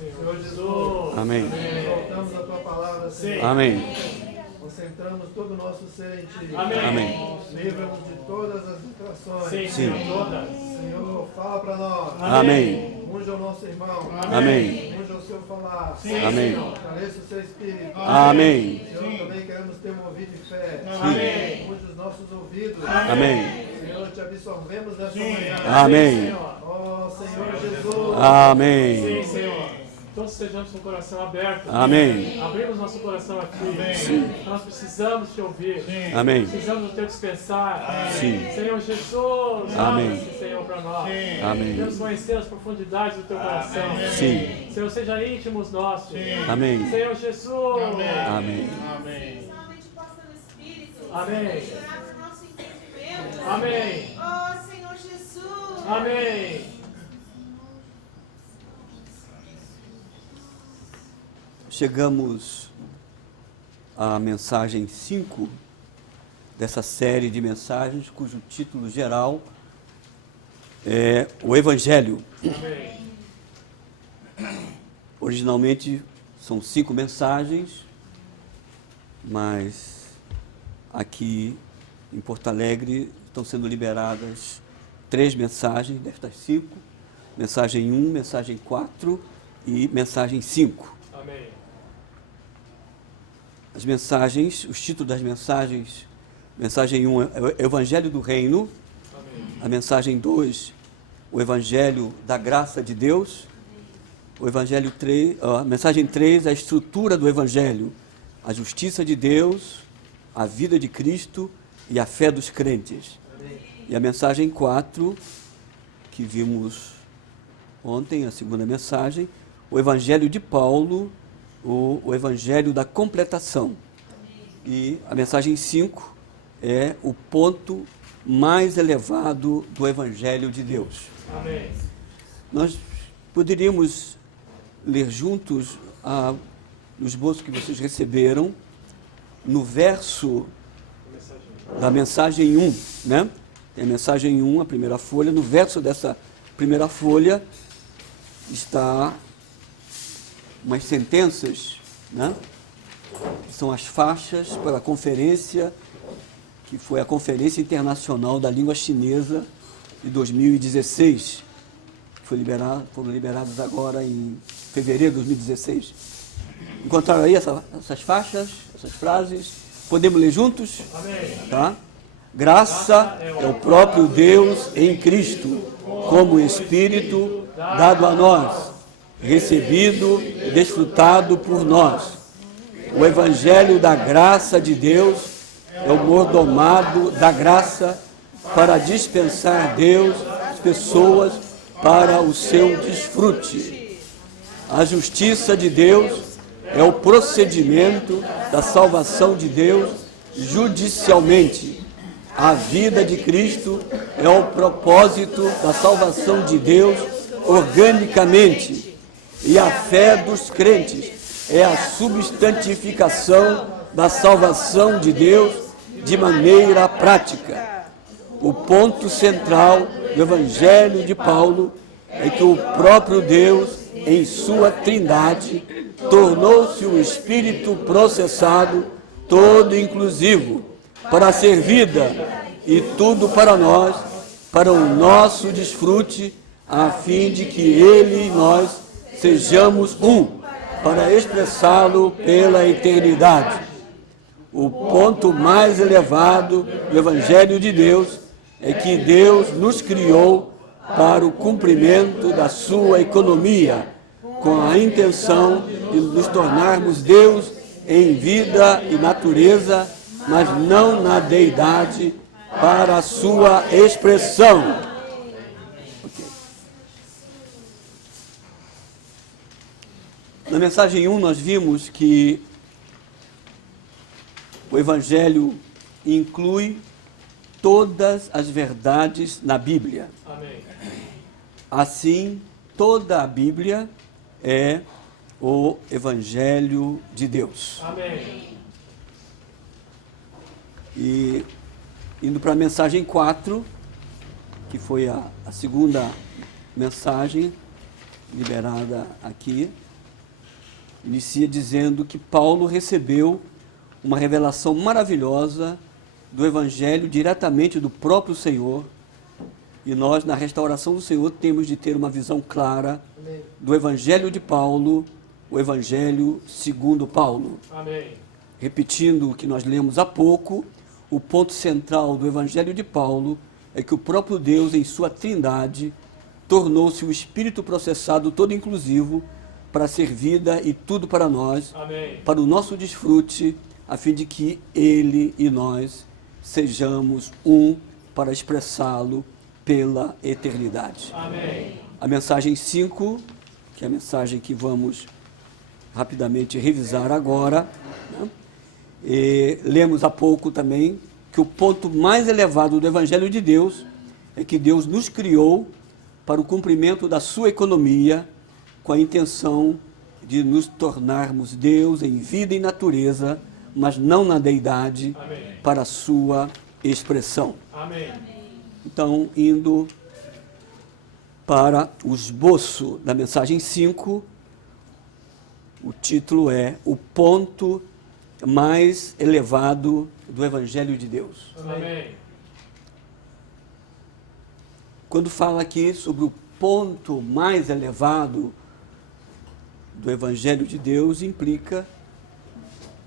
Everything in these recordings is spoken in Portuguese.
Senhor Jesus. Amém. Voltamos a tua palavra, Senhor. Amém. Concentramos todo o nosso ser em ti. Amém. Livra-nos de todas as distrações. Sim. Senhor, fala para nós. Amém. Unja o nosso irmão. Amém. Unja o seu falar. Amém. Fortaleça o seu espírito. Amém. Senhor, também queremos ter um ouvido de fé. Amém. Unja os nossos ouvidos. Amém. Senhor, te absorvemos nesta manhã. Amém. Ó Senhor Jesus. Amém. Sim, Senhor. Todos sejamos com o coração aberto. Amém. Abrimos nosso coração aqui. Nós precisamos te ouvir. Amém. Precisamos do teu dispensar. Sim. Senhor Jesus, Amém. abra-se, Senhor, para nós. Amém. Queremos conhecer as profundidades do teu coração. Sim. Senhor, seja íntimos nossos. Amém. Senhor Jesus. Amém. Somente possa no Espírito. Amém. Gerar o nosso entendimento. Amém. Oh, Senhor Jesus. Amém. Chegamos à mensagem 5 dessa série de mensagens, cujo título geral é o Evangelho. Amém. Originalmente são 5 mensagens, mas aqui em Porto Alegre estão sendo liberadas 3 mensagens destas 5, mensagem 1, mensagem 4 e mensagem 5. Amém. As mensagens, os títulos das mensagens, mensagem 1 é o Evangelho do Reino, Amém. a mensagem 2, o Evangelho da Graça de Deus, o Evangelho 3, a mensagem 3, a estrutura do Evangelho, a justiça de Deus, a vida de Cristo e a fé dos crentes. E a mensagem 4, que vimos ontem, a segunda mensagem, o Evangelho de Paulo, o Evangelho da completação. E a mensagem 5 é o ponto mais elevado do Evangelho de Deus. Amém. Nós poderíamos ler juntos o esboço que vocês receberam no verso da mensagem 1, né? Tem a mensagem 1, a primeira folha. No verso dessa primeira folha está umas sentenças, né? Que são as faixas para a conferência, que foi a Conferência Internacional da Língua Chinesa de 2016. Foram liberadas agora em fevereiro de 2016. Encontraram aí essas faixas, essas frases? Podemos ler juntos? Amém. Tá? Graça é o próprio Deus em Cristo, como Espírito dado a nós, recebido e desfrutado por nós. O Evangelho da graça de Deus é o mordomado da graça para dispensar Deus às pessoas para o seu desfrute. A justiça de Deus é o procedimento da salvação de Deus judicialmente. A vida de Cristo é o propósito da salvação de Deus organicamente. E a fé dos crentes é a substantificação da salvação de Deus de maneira prática. O ponto central do Evangelho de Paulo é que o próprio Deus, em sua trindade, tornou-se o Espírito processado, todo inclusivo, para ser vida e tudo para nós, para o nosso desfrute, a fim de que Ele e nós sejamos um, para expressá-lo pela eternidade. O ponto mais elevado do Evangelho de Deus é que Deus nos criou para o cumprimento da sua economia, com a intenção de nos tornarmos Deus em vida e natureza, mas não na deidade, para a sua expressão. Okay. Na mensagem 1 nós vimos que o Evangelho inclui todas as verdades na Bíblia. Amém. Assim, toda a Bíblia é o Evangelho de Deus. Amém. E indo para a mensagem 4, que foi a segunda mensagem liberada aqui, inicia dizendo que Paulo recebeu uma revelação maravilhosa do Evangelho diretamente do próprio Senhor, e nós, na restauração do Senhor, temos de ter uma visão clara Amém. do Evangelho de Paulo, o Evangelho segundo Paulo. Amém. Repetindo o que nós lemos há pouco, o ponto central do Evangelho de Paulo é que o próprio Deus, em sua trindade, tornou-se o Espírito processado todo inclusivo para ser vida e tudo para nós, Amém. para o nosso desfrute, a fim de que Ele e nós sejamos um para expressá-lo pela eternidade. Amém. A mensagem 5, que é a mensagem que vamos rapidamente revisar agora, né? Lemos há pouco também que o ponto mais elevado do Evangelho de Deus é que Deus nos criou para o cumprimento da sua economia, com a intenção de nos tornarmos Deus em vida e natureza, mas não na deidade, Amém. para a sua expressão. Amém. Então, indo para o esboço da mensagem 5, o título é O Ponto Mais Elevado do Evangelho de Deus. Amém. Quando fala aqui sobre o ponto mais elevado do Evangelho de Deus, implica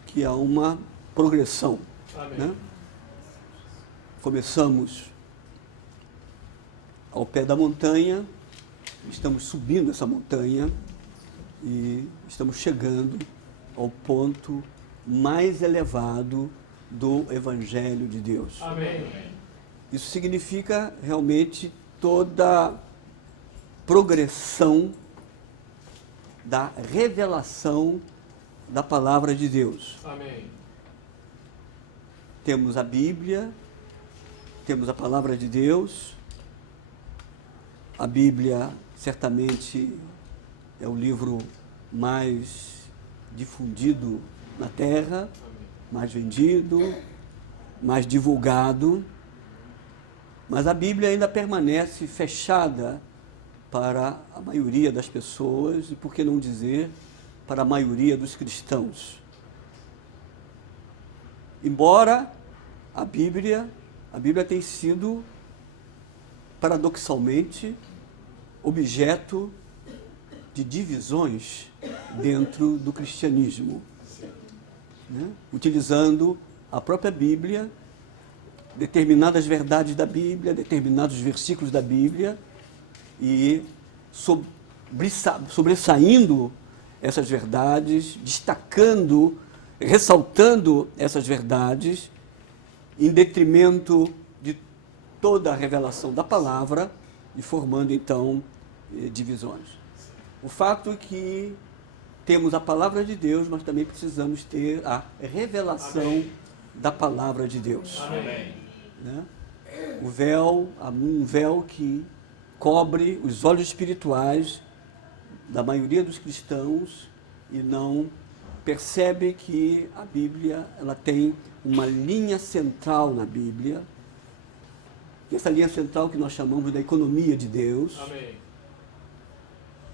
que há uma progressão, Amém. né? Começamos ao pé da montanha, estamos subindo essa montanha e estamos chegando ao ponto mais elevado do Evangelho de Deus. Amém. Isso significa realmente toda progressão da revelação da palavra de Deus. Amém. Temos a Bíblia, temos a palavra de Deus. A Bíblia certamente é o livro mais difundido na terra, mais vendido, mais divulgado, mas a Bíblia ainda permanece fechada para a maioria das pessoas e, por que não dizer, para a maioria dos cristãos. Embora a Bíblia tem sido, paradoxalmente, objeto de divisões dentro do cristianismo, né? Utilizando a própria Bíblia, determinadas verdades da Bíblia, determinados versículos da Bíblia, e sobressaindo essas verdades, destacando, ressaltando essas verdades, em detrimento de toda a revelação da palavra, e formando então divisões. O fato é que temos a palavra de Deus, mas também precisamos ter a revelação Amém. da palavra de Deus. Amém. Né? O véu, há um véu que cobre os olhos espirituais da maioria dos cristãos e não percebe que a Bíblia ela tem uma linha central na Bíblia, essa linha central que nós chamamos da economia de Deus. Amém.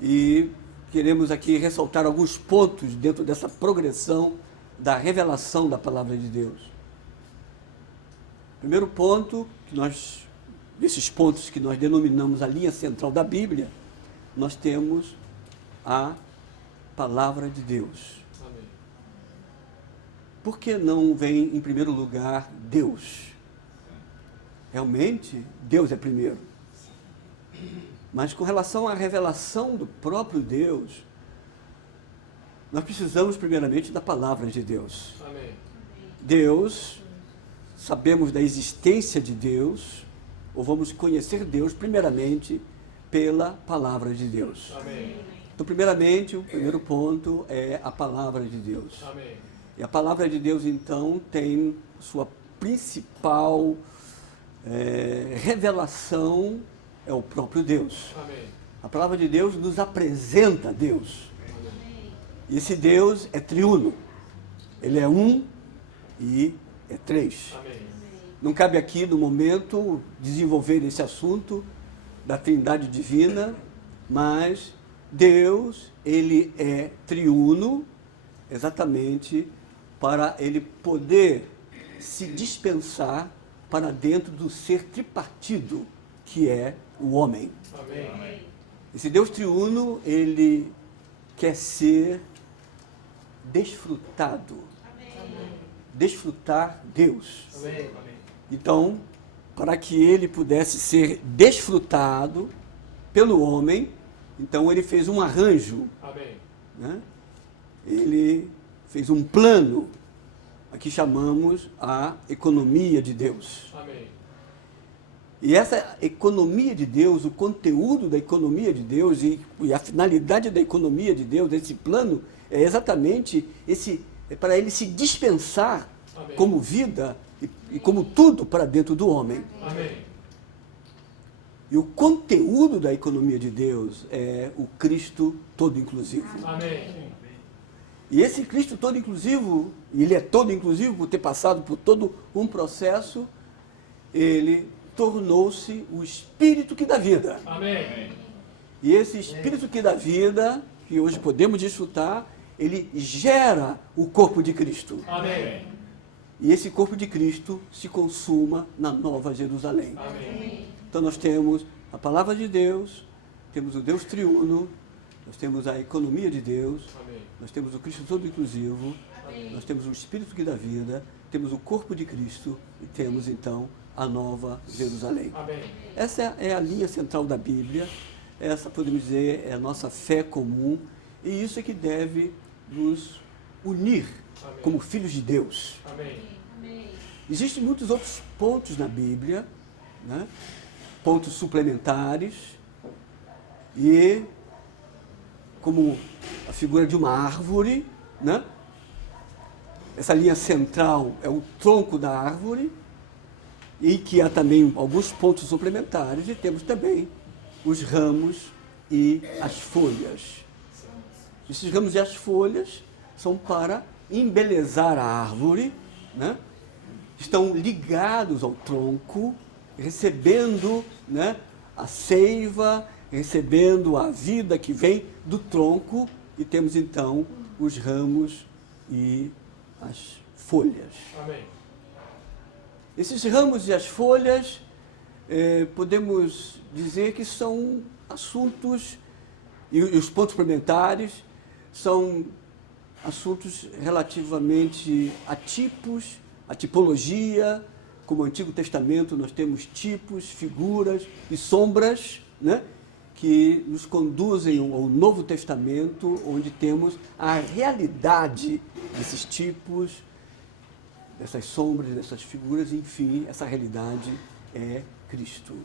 E queremos aqui ressaltar alguns pontos dentro dessa progressão da revelação da palavra de Deus. Primeiro ponto, desses pontos que nós denominamos a linha central da Bíblia, nós temos a palavra de Deus. Amém. Por que não vem em primeiro lugar Deus? Realmente, Deus é primeiro. Mas com relação à revelação do próprio Deus, nós precisamos primeiramente da palavra de Deus. Amém. Deus, sabemos da existência de Deus, ou vamos conhecer Deus primeiramente pela palavra de Deus. Amém. Então, primeiramente, o primeiro ponto é a palavra de Deus. Amém. E a palavra de Deus, então, tem sua principal revelação, é o próprio Deus. Amém. A palavra de Deus nos apresenta Deus. E esse Deus é triuno. Ele é um e é três. Amém. Não cabe aqui, no momento, desenvolver esse assunto da Trindade Divina, mas Deus, ele é triuno exatamente para ele poder se dispensar para dentro do ser tripartido, que é o homem. Amém. Esse Deus triuno, ele quer ser desfrutado. Desfrutar Deus. Amém. Então, para que ele pudesse ser desfrutado pelo homem, então ele fez um arranjo, Amém. né? Ele fez um plano, aqui chamamos a economia de Deus. Amém. E essa economia de Deus, o conteúdo da economia de Deus e a finalidade da economia de Deus, esse plano, é exatamente para ele se dispensar Amém. como vida e como tudo para dentro do homem. Amém. E o conteúdo da economia de Deus é o Cristo todo inclusivo. Amém. E esse Cristo todo inclusivo, e ele é todo inclusivo por ter passado por todo um processo, ele tornou-se o Espírito que dá vida. Amém. E esse Espírito que dá vida, que hoje podemos desfrutar, ele gera o corpo de Cristo. Amém. E esse corpo de Cristo se consuma na Nova Jerusalém. Amém. Então nós temos a palavra de Deus, temos o Deus triuno, nós temos a economia de Deus, Amém. nós temos o Cristo todo inclusivo, nós temos o Espírito que dá vida, temos o corpo de Cristo e temos então a Nova Jerusalém. Amém. Essa é a linha central da Bíblia, essa podemos dizer é a nossa fé comum e isso é que deve nos unir Amém. como filhos de Deus. Amém. Existem muitos outros pontos na Bíblia, né? Pontos suplementares, e como a figura de uma árvore, né? Essa linha central é o tronco da árvore, e que há também alguns pontos suplementares, e temos também os ramos e as folhas. Esses ramos e as folhas são para embelezar a árvore, né? Estão ligados ao tronco, recebendo, né, a seiva, recebendo a vida que vem do tronco, e temos então os ramos e as folhas. Amém. Esses ramos e as folhas, podemos dizer que são assuntos, e os pontos suplementares, são assuntos relativamente a tipos, a tipologia. Como no Antigo Testamento nós temos tipos, figuras e sombras, né, que nos conduzem ao Novo Testamento, onde temos a realidade desses tipos, dessas sombras, dessas figuras, enfim, essa realidade é Cristo.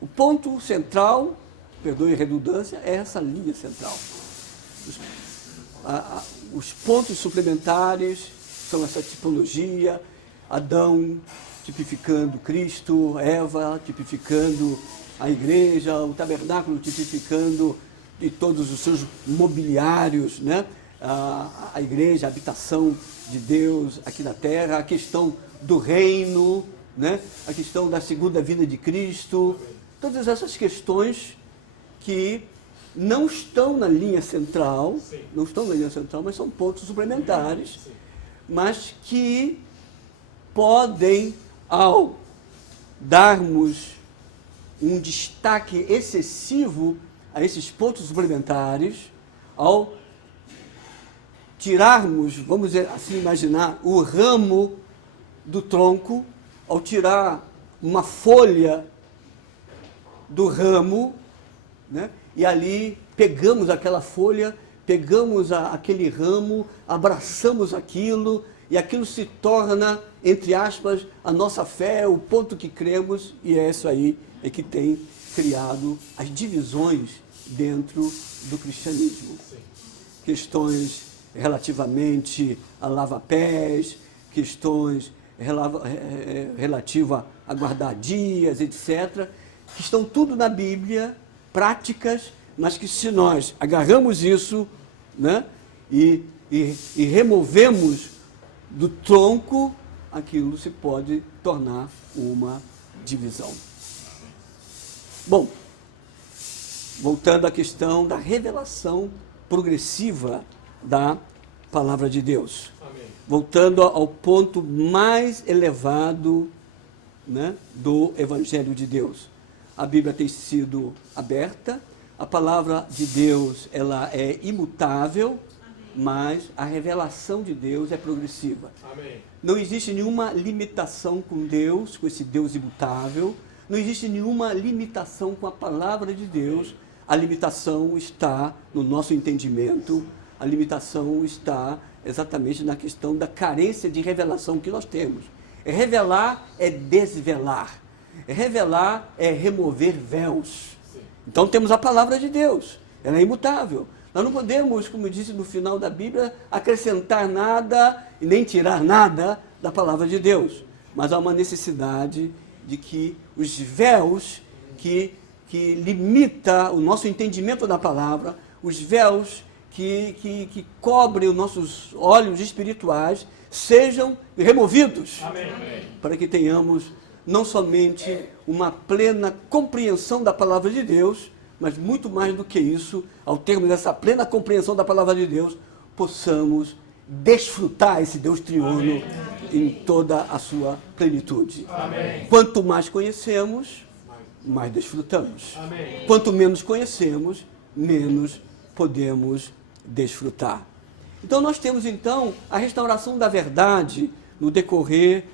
O ponto central, perdoe a redundância, é essa linha central. Os pontos suplementares são essa tipologia, Adão tipificando Cristo, Eva tipificando a igreja, o tabernáculo tipificando e todos os seus mobiliários, né? A igreja, a habitação de Deus aqui na terra, a questão do reino, né? A questão da segunda vinda de Cristo, todas essas questões que não estão na linha central, não estão na linha central, mas são pontos suplementares, mas que podem, ao darmos um destaque excessivo a esses pontos suplementares, ao tirarmos, vamos assim imaginar, o ramo do tronco, ao tirar uma folha do ramo, né, e ali pegamos aquela folha, pegamos aquele ramo, abraçamos aquilo, e aquilo se torna, entre aspas, a nossa fé, o ponto que cremos, e é isso aí que tem criado as divisões dentro do cristianismo. Questões relativamente a lava-pés, questões relativas a guardar dias, etc., que estão tudo na Bíblia, práticas, mas que se nós agarramos isso, né, e removemos do tronco, aquilo se pode tornar uma divisão. Bom, voltando à questão da revelação progressiva da palavra de Deus. Amém. Voltando ao ponto mais elevado, né, do Evangelho de Deus. A Bíblia tem sido aberta, a palavra de Deus ela é imutável, mas a revelação de Deus é progressiva. Amém. Não existe nenhuma limitação com Deus, com esse Deus imutável, não existe nenhuma limitação com a palavra de Deus. A limitação está no nosso entendimento, a limitação está exatamente na questão da carência de revelação que nós temos. Revelar é desvelar, revelar é remover véus. Então temos a palavra de Deus, ela é imutável. Nós não podemos, como disse no final da Bíblia, acrescentar nada e nem tirar nada da palavra de Deus. Mas há uma necessidade de que os véus que limita o nosso entendimento da palavra, os véus que cobrem os nossos olhos espirituais, sejam removidos. Amém. Para que tenhamos não somente uma plena compreensão da palavra de Deus, mas muito mais do que isso, ao termos essa plena compreensão da palavra de Deus, possamos desfrutar esse Deus triuno em toda a sua plenitude. Amém. Quanto mais conhecemos, mais desfrutamos. Amém. Quanto menos conhecemos, menos podemos desfrutar. Então nós temos então a restauração da verdade no decorrer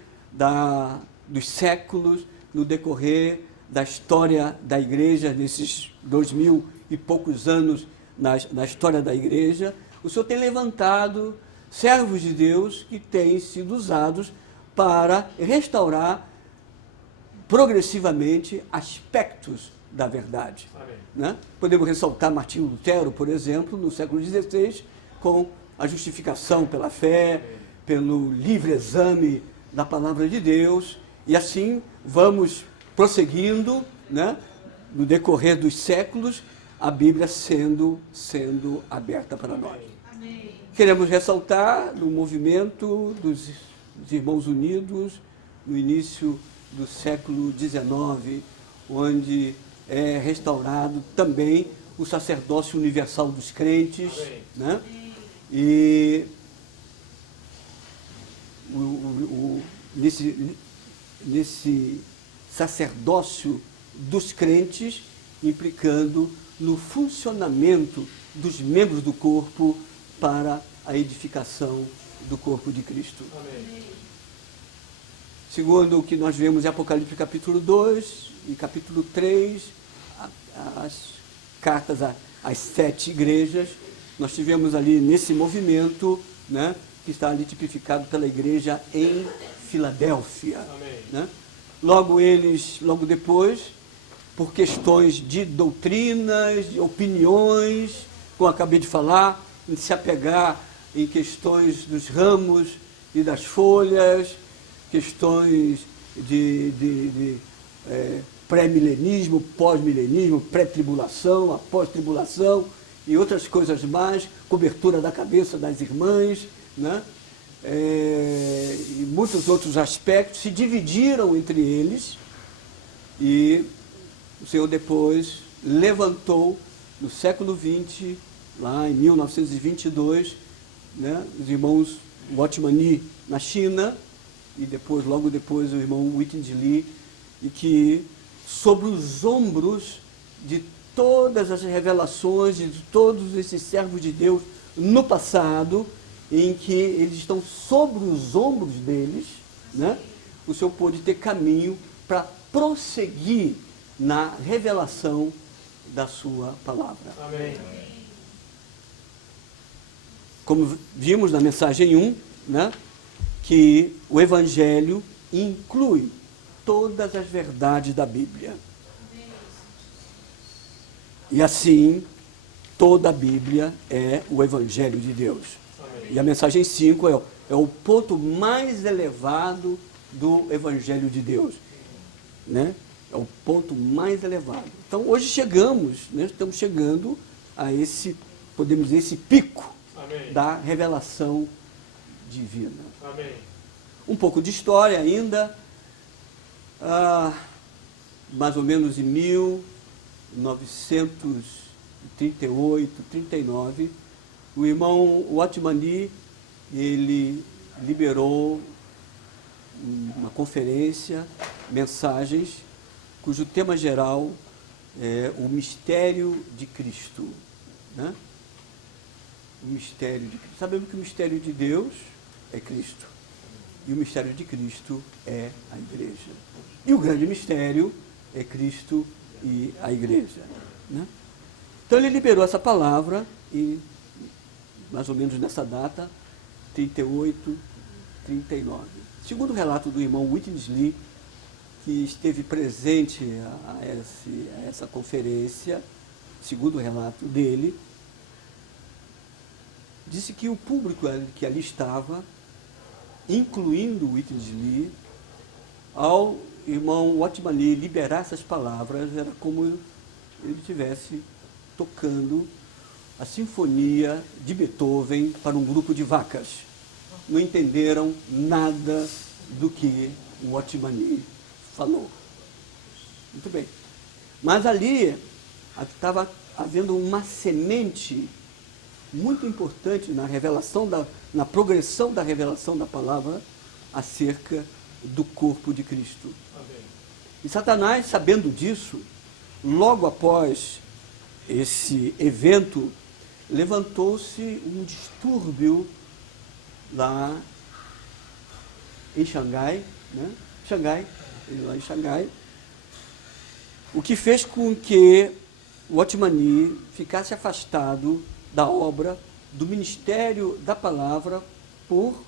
dos séculos, no decorrer da história da igreja, nesses 2000 e poucos anos na história da igreja. O Senhor tem levantado servos de Deus que têm sido usados para restaurar progressivamente aspectos da verdade. Amém. Né? Podemos ressaltar Martinho Lutero, por exemplo, no século XVI, com a justificação pela fé, pelo livre exame da palavra de Deus, e assim vamos prosseguindo, né? No decorrer dos séculos, a Bíblia sendo aberta para nós. Amém. Queremos ressaltar no movimento dos Irmãos Unidos, no início do século XIX, onde é restaurado também o sacerdócio universal dos crentes, né? E nesse sacerdócio dos crentes, implicando no funcionamento dos membros do corpo para a edificação do corpo de Cristo. Amém. Segundo o que nós vemos em Apocalipse capítulo 2 e capítulo 3, as cartas às 7 igrejas, nós tivemos ali nesse movimento, né, que está ali tipificado pela igreja em Filadélfia. Amém. Né? Logo depois, por questões de doutrinas, de opiniões, como acabei de falar, em se apegar em questões dos ramos e das folhas, questões de pré-milenismo, pós-milenismo, pré-tribulação, após-tribulação e outras coisas mais, cobertura da cabeça das irmãs, né? E muitos outros aspectos se dividiram entre eles, e o Senhor depois levantou no século XX, lá em 1922, né, os irmãos Watmani na China, e logo depois o irmão Whitney Lee, e que sobre os ombros de todas as revelações de todos esses servos de Deus no passado, em que eles estão sobre os ombros deles, né, o Senhor pôde ter caminho para prosseguir na revelação da sua palavra. Amém. Como vimos na mensagem 1, né, que o Evangelho inclui todas as verdades da Bíblia. E assim, toda a Bíblia é o Evangelho de Deus. Amém. E a mensagem 5 é o ponto mais elevado do Evangelho de Deus. Né? É o ponto mais elevado. Então, hoje estamos chegando a esse, podemos dizer, esse pico Amém. da revelação divina. Amém. Um pouco de história ainda, mais ou menos em 1900 38, 39, o irmão Watmani, ele liberou uma conferência, mensagens, cujo tema geral é o mistério de Cristo. Né? O mistério de Cristo. Sabemos que o mistério de Deus é Cristo. E o mistério de Cristo é a igreja. E o grande mistério é Cristo e a igreja. Né? Então ele liberou essa palavra e, mais ou menos nessa data, 38, 39. Segundo o relato do irmão Witness Lee, que esteve presente a essa conferência, segundo o relato dele, disse que o público que ali estava, incluindo o Witness Lee, ao irmão Watmani liberar essas palavras, era como ele estivesse tocando a sinfonia de Beethoven para um grupo de vacas. Não entenderam nada do que o Watmani falou. Muito bem. Mas ali estava havendo uma semente muito importante na revelação, na progressão da revelação da palavra acerca do corpo de Cristo. Amém. E Satanás, sabendo disso, logo após esse evento, levantou-se um distúrbio lá em Xangai, né? Lá em Xangai, o que fez com que o Watmani ficasse afastado da obra, do ministério da palavra por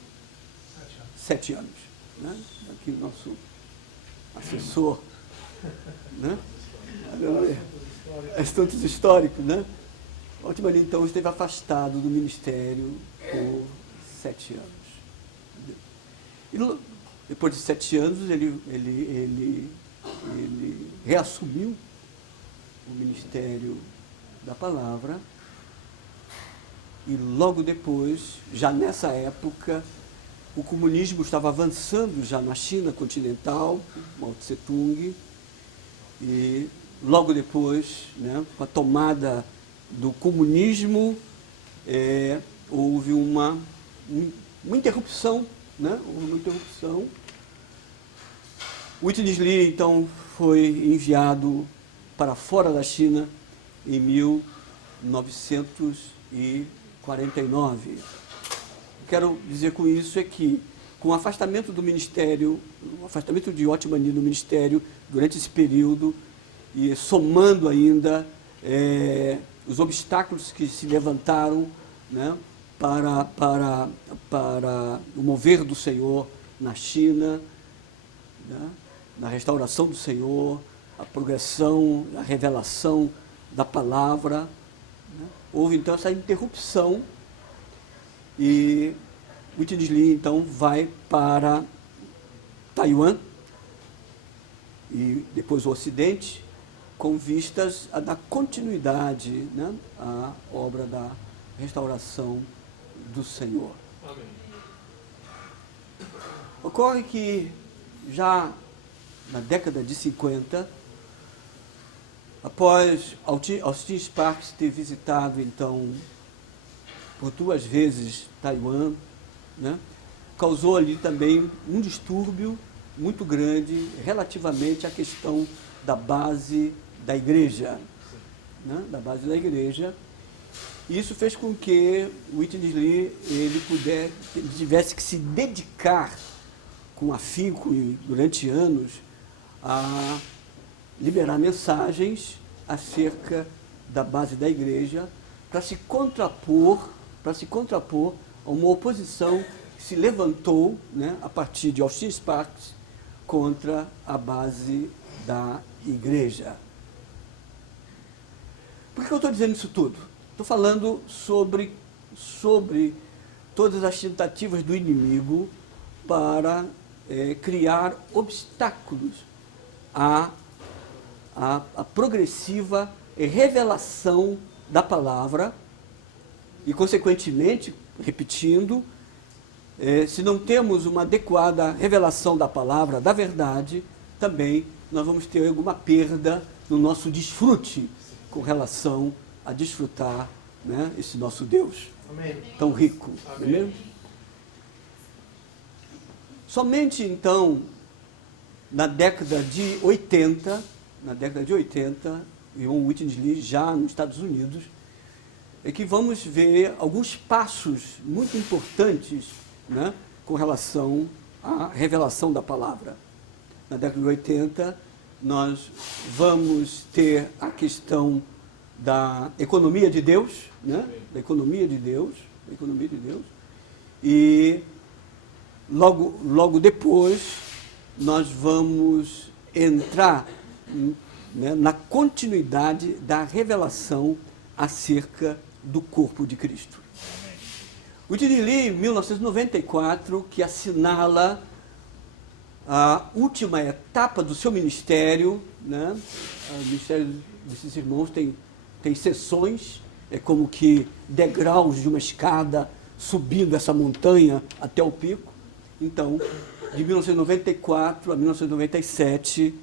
7 anos. Né? Aqui o nosso assessor, né? É tantos históricos, né? O Watmani, então, esteve afastado do ministério por 7 anos. E depois de 7 anos, ele reassumiu o ministério da palavra. E logo depois, já nessa época, o comunismo estava avançando já na China continental, Mao Tse-tung, e logo depois, né, com a tomada do comunismo, houve uma interrupção, né? Houve uma interrupção. Witness Lee, então, foi enviado para fora da China em 1949. Quero dizer com isso é que, com o afastamento do ministério, o afastamento de Watmani do ministério durante esse período, e somando ainda os obstáculos que se levantaram, né, para o mover do Senhor na China, né, na restauração do Senhor, a progressão, a revelação da palavra, né. Houve então essa interrupção e Witness Lee então vai para Taiwan e depois o Ocidente, com vistas a dar continuidade, né, à obra da restauração do Senhor. Amém. Ocorre que já na década de 50, após Austin Sparks ter visitado então por 2 vezes Taiwan, né, causou ali também um distúrbio muito grande relativamente à questão da base da igreja, né, da base da igreja. E isso fez com que Witness Lee ele tivesse que se dedicar com afinco e durante anos a liberar mensagens acerca da base da igreja para se contrapor a uma oposição que se levantou, né, a partir de Austin Sparks contra a base da igreja. Por que eu estou dizendo isso tudo? Estou falando sobre todas as tentativas do inimigo para criar obstáculos à progressiva revelação da palavra e, consequentemente, repetindo, se não temos uma adequada revelação da palavra, da verdade, também nós vamos ter alguma perda no nosso desfrute com relação a desfrutar, né, esse nosso Deus Amém. tão rico, não é mesmo? Somente então na década de 80, John Whitney Lee, já nos Estados Unidos, é que vamos ver alguns passos muito importantes, né, com relação à revelação da palavra. Na década de 80, nós vamos ter a questão da economia de Deus, né, da economia de Deus, e logo depois nós vamos entrar, né, na continuidade da revelação acerca do corpo de Cristo. Whitney Lee, 1994, que assinala a última etapa do seu ministério, né? O ministério desses irmãos tem sessões, é como que degraus de uma escada subindo essa montanha até o pico. Então, de 1994 a 1997,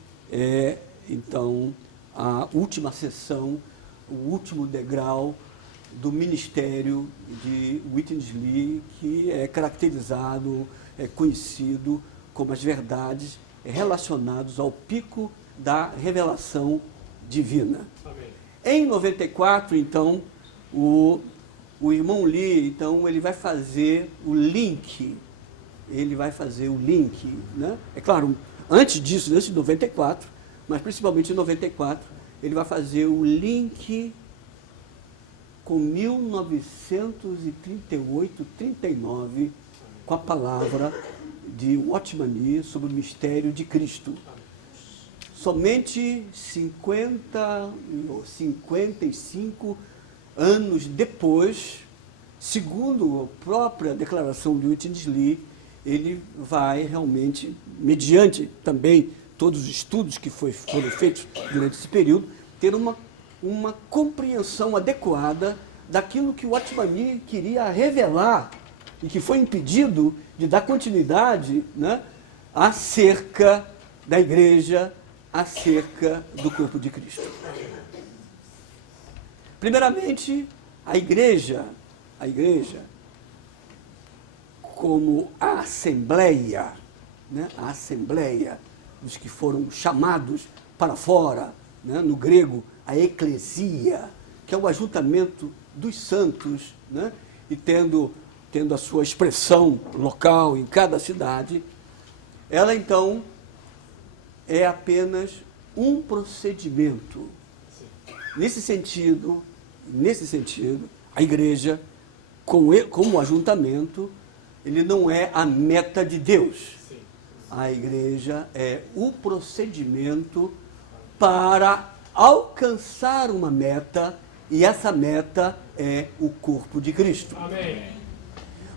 então, a última sessão, o último degrau do ministério de Whitney Lee, que é caracterizado, é conhecido como as verdades relacionadas ao pico da revelação divina. Amém. Em 94, então, o irmão Lee, então, ele vai fazer o link, né? É claro, antes disso, antes de 94, mas principalmente em 94, ele vai fazer o link com 1938, 39, com a palavra de Watchman Nee sobre o mistério de Cristo. Somente 50 ou 55 anos depois, segundo a própria declaração de Whitney Lee, ele vai realmente, mediante também todos os estudos que foram feitos durante esse período, ter uma compreensão adequada daquilo que o Watchman Nee queria revelar e que foi impedido de dar continuidade, né, acerca da igreja, acerca do corpo de Cristo. Primeiramente, a igreja como a assembleia, né, a assembleia dos que foram chamados para fora, né, no grego, a eclesia, que é o ajuntamento dos santos, né, e tendo a sua expressão local em cada cidade, ela então é apenas um procedimento. Nesse sentido, a igreja, como ajuntamento, ele não é a meta de Deus. A igreja é o procedimento para alcançar uma meta, e essa meta é o corpo de Cristo. Amém.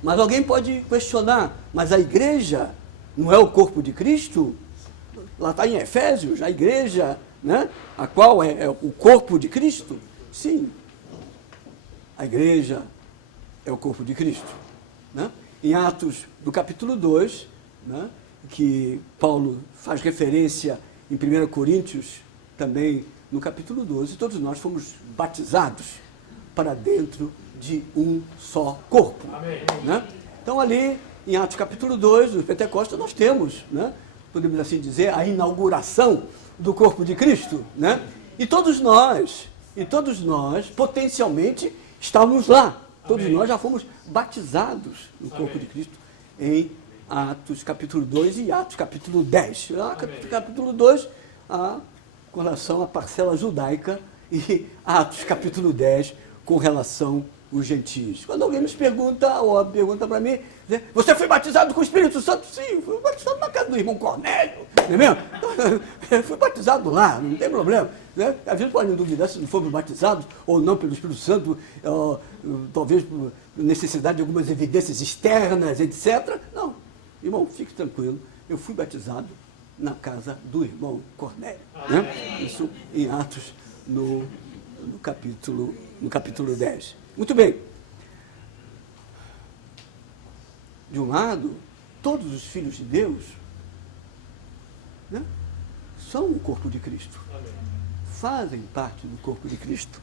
Mas alguém pode questionar, mas a igreja não é o corpo de Cristo? Lá está em Efésios, a igreja, né, a qual é o corpo de Cristo? Sim, a igreja é o corpo de Cristo. Né? Em Atos, do capítulo 2, né, que Paulo faz referência em 1 Coríntios, também no capítulo 12, todos nós fomos batizados para dentro de um só corpo. Amém. Né? Então, ali, em Atos capítulo 2, do Pentecostes, nós temos, né, podemos assim dizer, a inauguração do corpo de Cristo. Né? E todos nós, potencialmente, estávamos lá. Todos Amém. nós já fomos batizados no corpo Amém. de Cristo em Atos capítulo 2 e Atos capítulo 10. Lá, Amém. capítulo 2, com relação à parcela judaica, e Atos capítulo 10, com relação aos gentios. Quando alguém nos pergunta, ou pergunta para mim, né, você foi batizado com o Espírito Santo? Sim, fui batizado na casa do irmão Cornélio, não é mesmo? Então, fui batizado lá, não tem problema. Né? Às vezes podem duvidar se não fomos batizados ou não pelo Espírito Santo, talvez por necessidade de algumas evidências externas, etc. Não, irmão, fique tranquilo, eu fui batizado na casa do irmão Cornélio. Né? Isso em Atos, no capítulo 10. Muito bem. De um lado, todos os filhos de Deus, né, são o corpo de Cristo. Amém. Fazem parte do corpo de Cristo.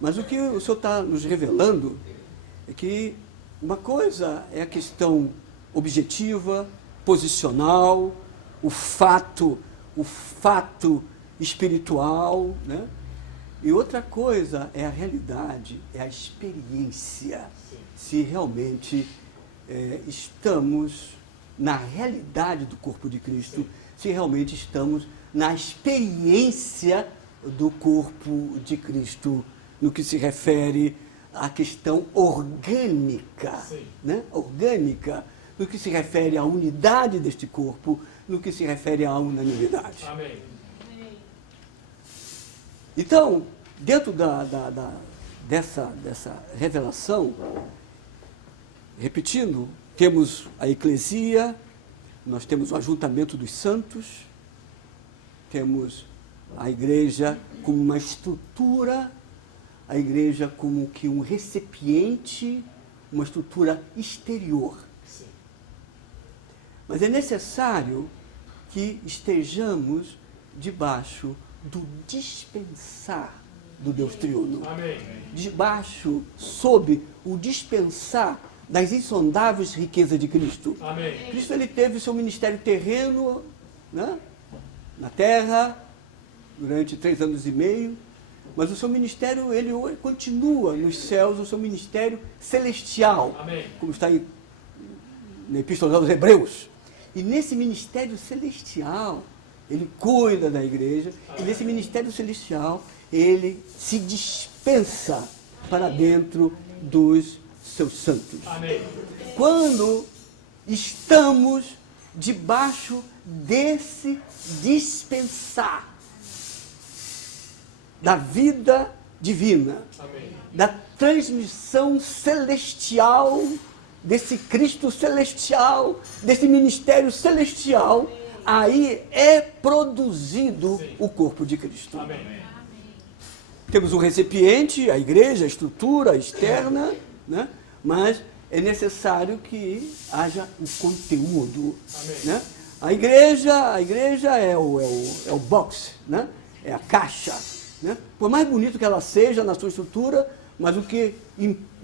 Mas o que o Senhor está nos revelando é que uma coisa é a questão objetiva, posicional, o fato espiritual, né? E outra coisa é a realidade, é a experiência. Se realmente estamos na realidade do corpo de Cristo, se realmente estamos na experiência do corpo de Cristo, no que se refere à questão orgânica, né? Orgânica, no que se refere à unidade deste corpo, no que se refere à unanimidade. Amém. Então, dentro dessa revelação, repetindo, temos a eclesia, nós temos o ajuntamento dos santos, temos a igreja como uma estrutura, a igreja como que um recipiente, uma estrutura exterior. Sim. Mas é necessário que estejamos debaixo do dispensar do Deus triuno. Amém. Debaixo, sob o dispensar das insondáveis riquezas de Cristo. Amém. Cristo, ele teve o seu ministério terreno, né, na terra durante 3 anos e meio, mas o seu ministério, ele continua nos céus, o seu ministério celestial. Amém. Como está aí na Epístola aos Hebreus. E nesse ministério celestial, ele cuida da igreja, e nesse ministério celestial, ele se dispensa para dentro dos seus santos. Amém. Quando estamos debaixo desse dispensar da vida divina, Amém. da transmissão celestial, desse Cristo celestial, desse ministério celestial, aí é produzido o corpo de Cristo. Amém. Temos um recipiente, a igreja, a estrutura externa, né? Mas é necessário que haja um conteúdo. Né? A igreja é o box, né? É a caixa. Né? Por mais bonito que ela seja na sua estrutura, mas o que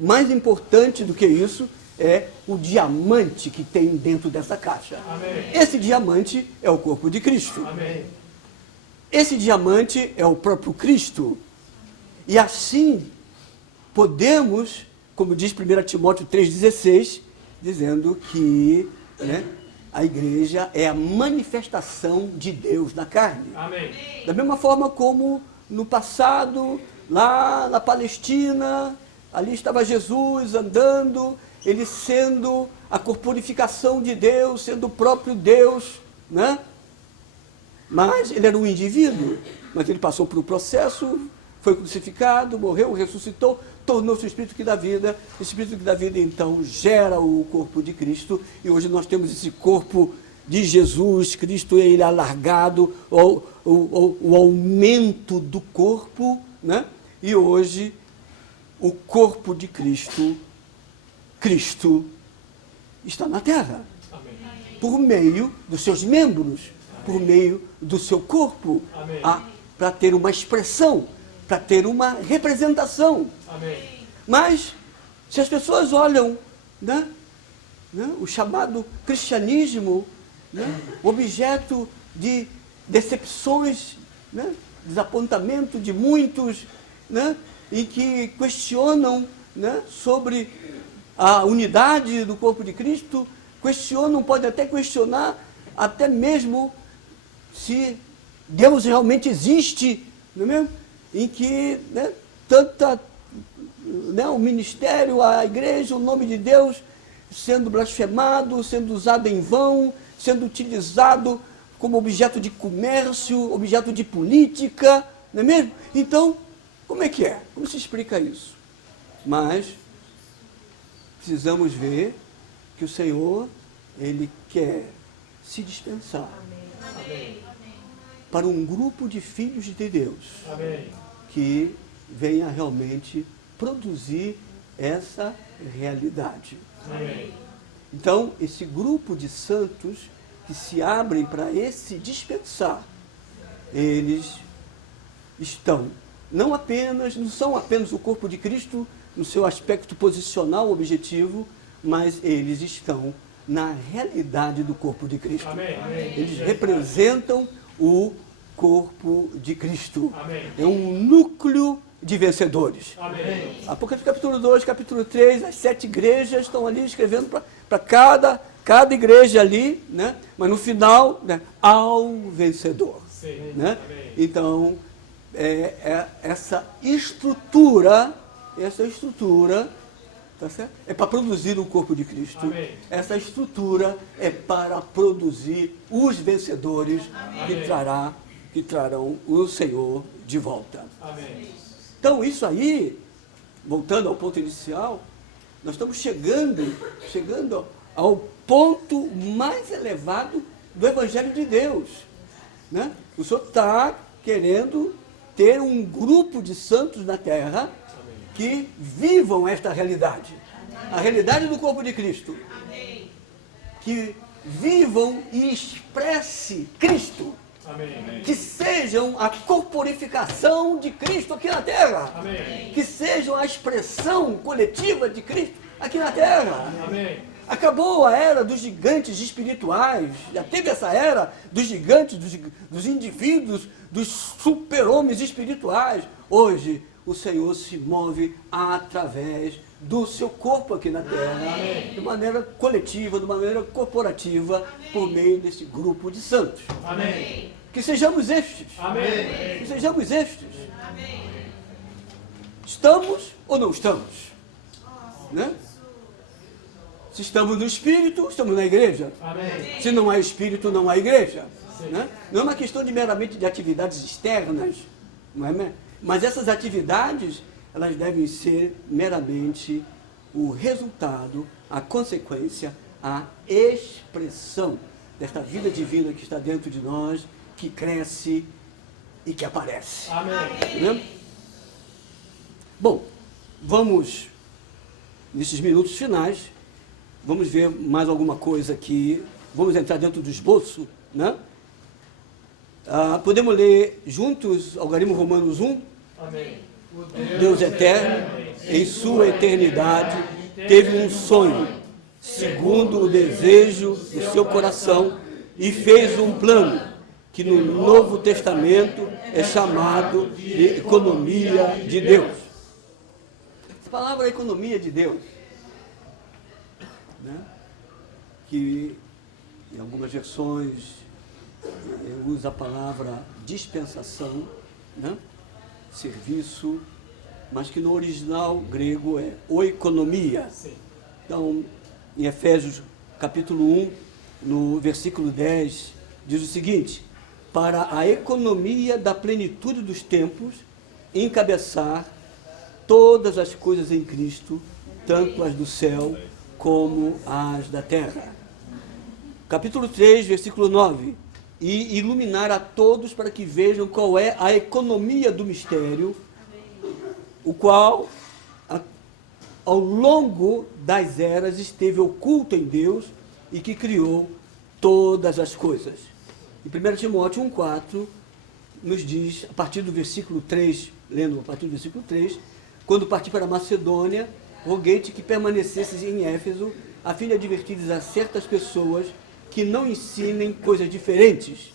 mais importante do que isso é o diamante que tem dentro dessa caixa. Amém. Esse diamante é o corpo de Cristo. Amém. Esse diamante é o próprio Cristo. E assim podemos, como diz 1 Timóteo 3,16, dizendo que, né, a igreja é a manifestação de Deus na carne. Amém. Da mesma forma como no passado, lá na Palestina, ali estava Jesus andando, ele sendo a corporificação de Deus, sendo o próprio Deus, né? Mas ele era um indivíduo, mas ele passou por um processo, foi crucificado, morreu, ressuscitou, tornou-se o Espírito que dá vida. O Espírito que dá vida, então, gera o corpo de Cristo, e hoje nós temos esse corpo de Jesus, Cristo, ele alargado, o aumento do corpo, né? E hoje, o corpo de Cristo, Cristo está na terra, Amém. por meio dos seus membros, por meio do seu corpo, Amém. para ter uma expressão, para ter uma representação. Amém. Mas, se as pessoas olham, né, o chamado cristianismo, né, objeto de decepções, né, desapontamento de muitos, né, e que questionam, né, sobre a unidade do corpo de Cristo, questionam, pode até questionar, até mesmo se Deus realmente existe, não é mesmo? Em que, né, o ministério, a igreja, o nome de Deus sendo blasfemado, sendo usado em vão, sendo utilizado como objeto de comércio, objeto de política, não é mesmo? Então, como é que é? Como se explica isso? Mas precisamos ver que o Senhor, ele quer se dispensar para um grupo de filhos de Deus. Amém. Que venha realmente produzir essa realidade. Amém. Então, esse grupo de santos que se abrem para esse dispensar, eles estão não são apenas o corpo de Cristo no seu aspecto posicional objetivo, mas eles estão na realidade do corpo de Cristo. Amém. Amém. Eles representam o corpo de Cristo. Amém. É um núcleo de vencedores. Amém. Apocalipse capítulo 2, capítulo 3, as 7 igrejas estão ali escrevendo para cada igreja ali, né? Mas no final, né, ao vencedor. Sim. Né? Amém. Então, essa estrutura, tá certo? É para produzir o corpo de Cristo. Amém. Essa estrutura é para produzir os vencedores que trarão o Senhor de volta. Amém. Então, isso aí, voltando ao ponto inicial, nós estamos chegando ao ponto mais elevado do Evangelho de Deus. Né? O Senhor está querendo ter um grupo de santos na terra que vivam esta realidade. A realidade do corpo de Cristo. Que vivam e expresse Cristo. Amém. Que sejam a corporificação de Cristo aqui na terra. Amém. Que sejam a expressão coletiva de Cristo aqui na terra. Amém. Acabou a era dos gigantes espirituais, já teve essa era dos gigantes, dos indivíduos, dos super-homens espirituais. Hoje, o Senhor se move através do seu corpo aqui na terra, de maneira coletiva, de maneira corporativa, por meio desse grupo de santos. Amém. Que sejamos estes. Amém. Que sejamos estes. Estamos ou não estamos? Né? Se estamos no Espírito, estamos na igreja. Amém. Se não há Espírito, não há igreja. Sim. Né? Não é uma questão meramente de atividades externas, não é? Mas essas atividades, elas devem ser meramente o resultado, a consequência, a expressão desta vida divina que está dentro de nós, que cresce e que aparece. Amém. Né? Bom, vamos, nesses minutos finais, vamos ver mais alguma coisa aqui. Vamos entrar dentro do esboço, né? Podemos ler juntos Algarismo Romanos 1? Amém. Deus eterno, em sua eternidade, teve um sonho, segundo o desejo do seu coração, e fez um plano, que no Novo Testamento é chamado de economia de Deus. Essa palavra é economia de Deus, né? Que em algumas versões usa a palavra dispensação, né? Serviço, mas que no original grego é oikonomia. Sim. Então, em Efésios capítulo 1, no versículo 10, diz o seguinte: para a economia da plenitude dos tempos, encabeçar todas as coisas em Cristo, tanto as do céu como as da terra. Capítulo 3, versículo 9: e iluminar a todos para que vejam qual é a economia do mistério, o qual, ao longo das eras, esteve oculto em Deus e que criou todas as coisas. Em 1 Timóteo 1,4, nos diz, a partir do versículo 3, lendo a partir do versículo 3, quando parti para a Macedônia, roguei-te que permanecesses em Éfeso, a fim de advertires a certas pessoas que não ensinem coisas diferentes,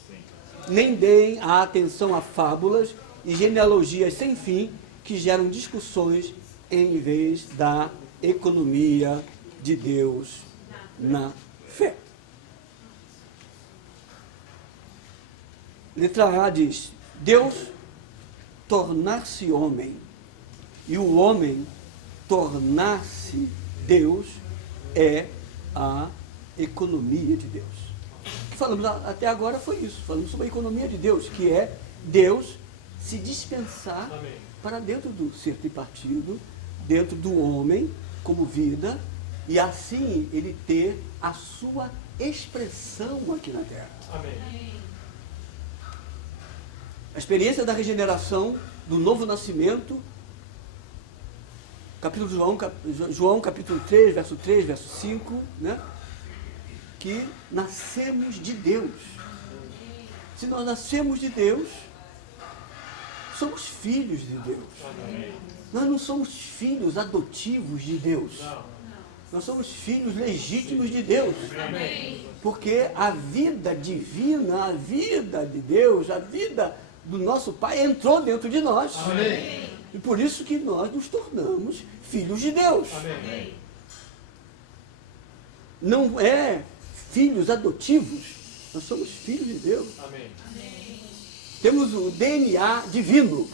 nem deem a atenção a fábulas e genealogias sem fim que geram discussões em vez da economia de Deus na fé. Letra A diz: Deus tornar-se homem e o homem tornar-se Deus é a economia de Deus. O que falamos até agora foi isso. Falamos sobre a economia de Deus, que é Deus se dispensar Amém. para dentro do ser tripartido, dentro do homem como vida, e assim ele ter a sua expressão aqui na terra. Amém. A experiência da regeneração, do novo nascimento, capítulo João capítulo 3, verso 3, verso 5, né? Que nascemos de Deus. Se nós nascemos de Deus, somos filhos de Deus. Nós não somos filhos adotivos de Deus. Nós somos filhos legítimos de Deus. Porque a vida divina, a vida de Deus, a vida do nosso Pai entrou dentro de nós. E por isso que nós nos tornamos filhos de Deus. Não é filhos adotivos, nós somos filhos de Deus. Temos o DNA divino.